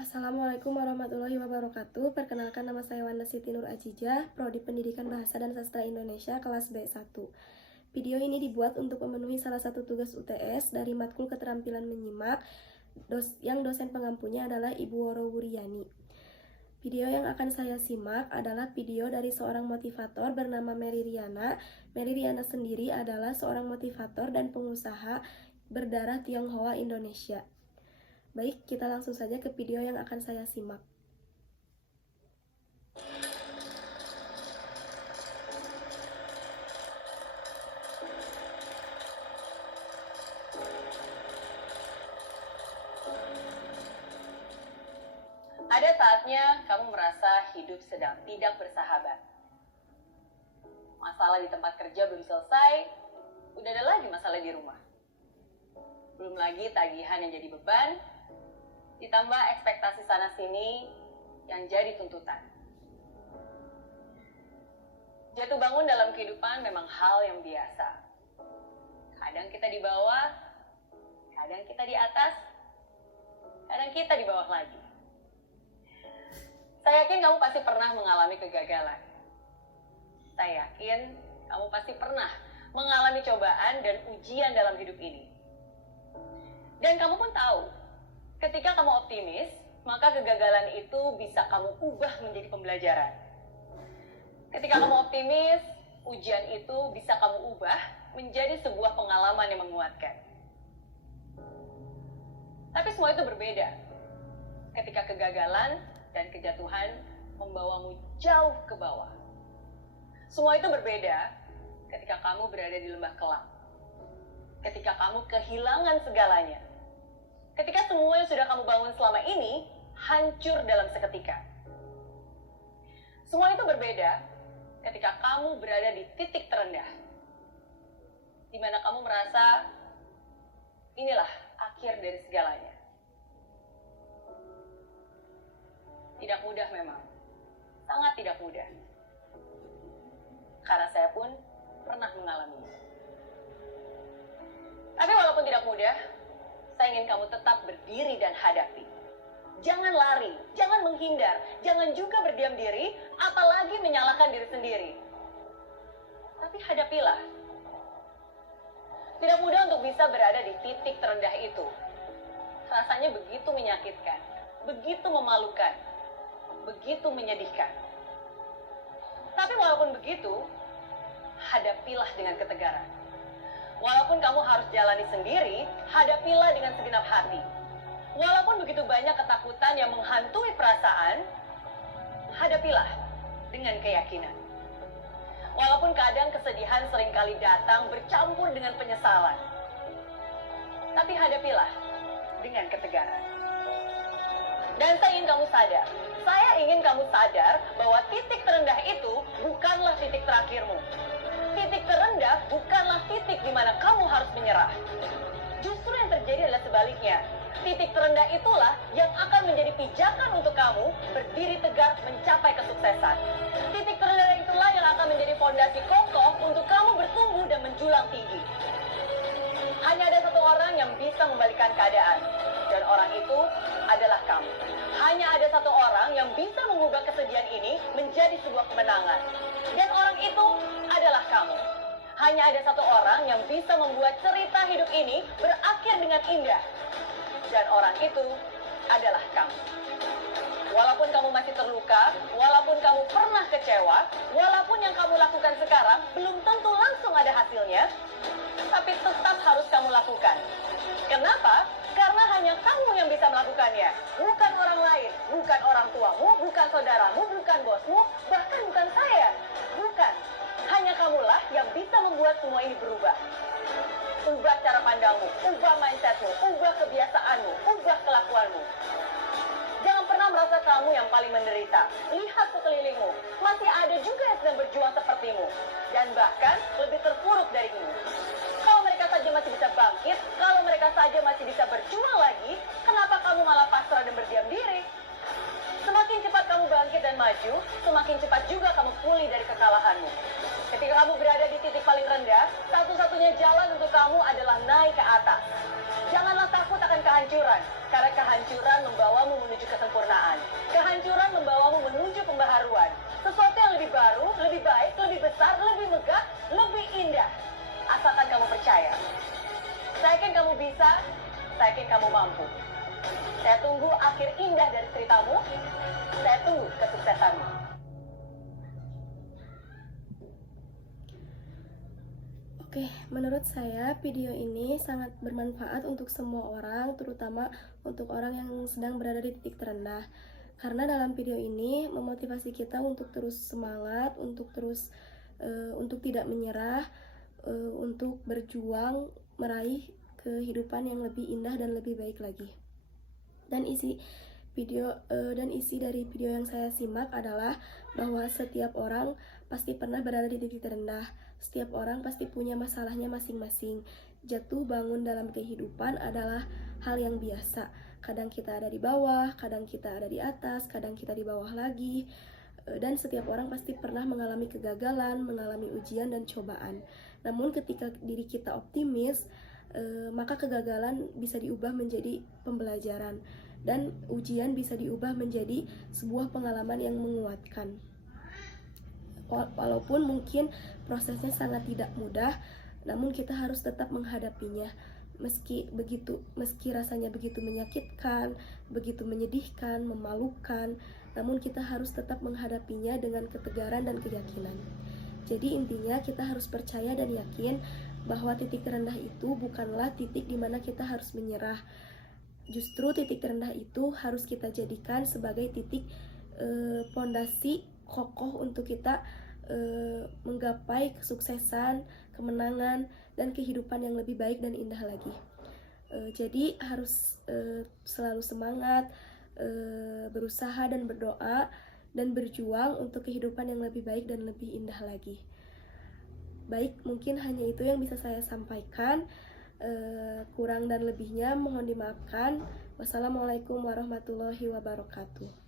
Assalamualaikum warahmatullahi wabarakatuh. Perkenalkan, nama saya Wanda Siti Nur Ajijah, Prodi Pendidikan Bahasa dan Sastra Indonesia kelas B1. Video ini dibuat untuk memenuhi salah satu tugas UTS dari matkul keterampilan menyimak yang dosen pengampunya adalah Ibu Woro Wuryani. Video yang akan saya simak adalah video dari seorang motivator bernama Mary Riana. Mary Riana sendiri adalah seorang motivator dan pengusaha berdarah Tionghoa Indonesia. Baik, kita langsung saja ke video yang akan saya simak. Ada saatnya kamu merasa hidup sedang tidak bersahabat. Masalah di tempat kerja belum selesai, udah ada lagi masalah di rumah. Belum lagi tagihan yang jadi beban, ditambah ekspektasi sana-sini yang jadi tuntutan. Jatuh bangun dalam kehidupan memang hal yang biasa. Kadang kita di bawah, kadang kita di atas, kadang kita di bawah lagi. Saya yakin kamu pasti pernah mengalami kegagalan. Saya yakin kamu pasti pernah mengalami cobaan dan ujian dalam hidup ini. Dan kamu pun tahu, ketika kamu optimis, maka kegagalan itu bisa kamu ubah menjadi pembelajaran. Ketika kamu optimis, ujian itu bisa kamu ubah menjadi sebuah pengalaman yang menguatkan. Tapi semua itu berbeda ketika kegagalan dan kejatuhan membawamu jauh ke bawah. Semua itu berbeda ketika kamu berada di lembah kelam. Ketika kamu kehilangan segalanya. Ketika semua yang sudah kamu bangun selama ini hancur dalam seketika. Semua itu berbeda ketika kamu berada di titik terendah. Di mana kamu merasa inilah akhir dari segalanya. Tidak mudah memang. Sangat tidak mudah. Karena saya pun pernah mengalaminya. Tapi walaupun tidak mudah, saya ingin kamu tetap berdiri dan hadapi. Jangan lari, jangan menghindar, jangan juga berdiam diri, apalagi menyalahkan diri sendiri. Tapi hadapilah. Tidak mudah untuk bisa berada di titik terendah itu. Rasanya begitu menyakitkan, begitu memalukan, begitu menyedihkan. Tapi walaupun begitu, hadapilah dengan ketegaran. Walaupun kamu harus jalani sendiri, hadapilah dengan segenap hati. Walaupun begitu banyak ketakutan yang menghantui perasaan, hadapilah dengan keyakinan. Walaupun kadang kesedihan seringkali datang bercampur dengan penyesalan, tapi hadapilah dengan ketegaran. Dan saya ingin kamu sadar bahwa titik terendah itu bukanlah titik terakhirmu. Titik terendah bukanlah titik di mana kamu harus menyerah. Justru yang terjadi adalah sebaliknya. Titik terendah itulah yang akan menjadi pijakan untuk kamu berdiri tegak mencapai kesuksesan. Titik terendah itulah yang akan menjadi fondasi kokoh untuk kamu bertumbuh dan menjulang tinggi. Hanya ada satu orang yang bisa membalikan keadaan, dan orang itu adalah kamu. Hanya ada satu orang yang bisa mengubah kesedihan ini menjadi sebuah kemenangan, dan orang itu adalah kamu. Hanya ada satu orang yang bisa membuat cerita hidup ini berakhir dengan indah, dan orang itu adalah kamu. Walaupun kamu masih terluka, walaupun kamu pernah kecewa, walaupun yang kamu lakukan sekarang belum tentu langsung ada hasilnya, tapi tetap harus kamu lakukan. Kenapa? Karena hanya kamu yang bisa melakukannya. Bukan orang lain, bukan orang tuamu, bukan saudaramu, bukan bosmu, bahkan bukan saya. Bukan. Hanya kamulah yang bisa membuat semua ini berubah. Ubah cara pandangmu, ubah mindsetmu, ubah kebiasaanmu, ubah kelakuanmu. Jangan pernah merasa kamu yang paling menderita. Lihat sekelilingmu, masih ada juga yang sedang berjuang sepertimu. Dan bahkan lebih terpuruk dari darimu. Kalau mereka saja masih bisa bangkit, kalau mereka saja masih bisa berjuang lagi, kenapa kamu malah pasrah dan berdiam diri? Semakin cepat kamu bangkit dan maju, semakin cepat juga kamu pulih dari kekalahanmu. Ketika kamu berada di titik paling rendah, satu-satunya jalan untuk kamu adalah naik ke atas. Janganlah takut akan kehancuran, karena kehancuran membawamu menuju kesempurnaan. Kehancuran membawamu menuju pembaharuan. Sesuatu yang lebih baru, lebih baik, lebih besar, lebih megah, lebih indah. Asalkan kamu percaya. Saya yakin kamu bisa, saya yakin kamu mampu. Saya tunggu akhir indah dari ceritamu. Saya tunggu kesuksesanmu. Oke, menurut saya video ini sangat bermanfaat untuk semua orang, terutama untuk orang yang sedang berada di titik terendah. Karena dalam video ini memotivasi kita untuk terus semangat, untuk tidak menyerah, untuk berjuang meraih kehidupan yang lebih indah dan lebih baik lagi. Dan isi dari video yang saya simak adalah bahwa setiap orang pasti pernah berada di titik terendah. Setiap orang pasti punya masalahnya masing-masing. Jatuh bangun dalam kehidupan adalah hal yang biasa. Kadang kita ada di bawah, kadang kita ada di atas, kadang kita di bawah lagi. Dan setiap orang pasti pernah mengalami kegagalan, mengalami ujian dan cobaan. Namun ketika diri kita optimis, maka kegagalan bisa diubah menjadi pembelajaran. Dan ujian bisa diubah menjadi sebuah pengalaman yang menguatkan. Walaupun mungkin prosesnya sangat tidak mudah, namun kita harus tetap menghadapinya. Meski rasanya begitu menyakitkan, begitu menyedihkan, memalukan, namun kita harus tetap menghadapinya dengan ketegaran dan keyakinan. Jadi intinya kita harus percaya dan yakin bahwa titik terendah itu bukanlah titik di mana kita harus menyerah. Justru titik terendah itu harus kita jadikan sebagai titik pondasi kokoh untuk kita menggapai kesuksesan, kemenangan, dan kehidupan yang lebih baik dan indah lagi. Jadi harus selalu semangat, berusaha dan berdoa, dan berjuang untuk kehidupan yang lebih baik dan lebih indah lagi. Baik, mungkin hanya itu yang bisa saya sampaikan. Kurang dan lebihnya mohon dimaafkan. Wassalamualaikum warahmatullahi wabarakatuh.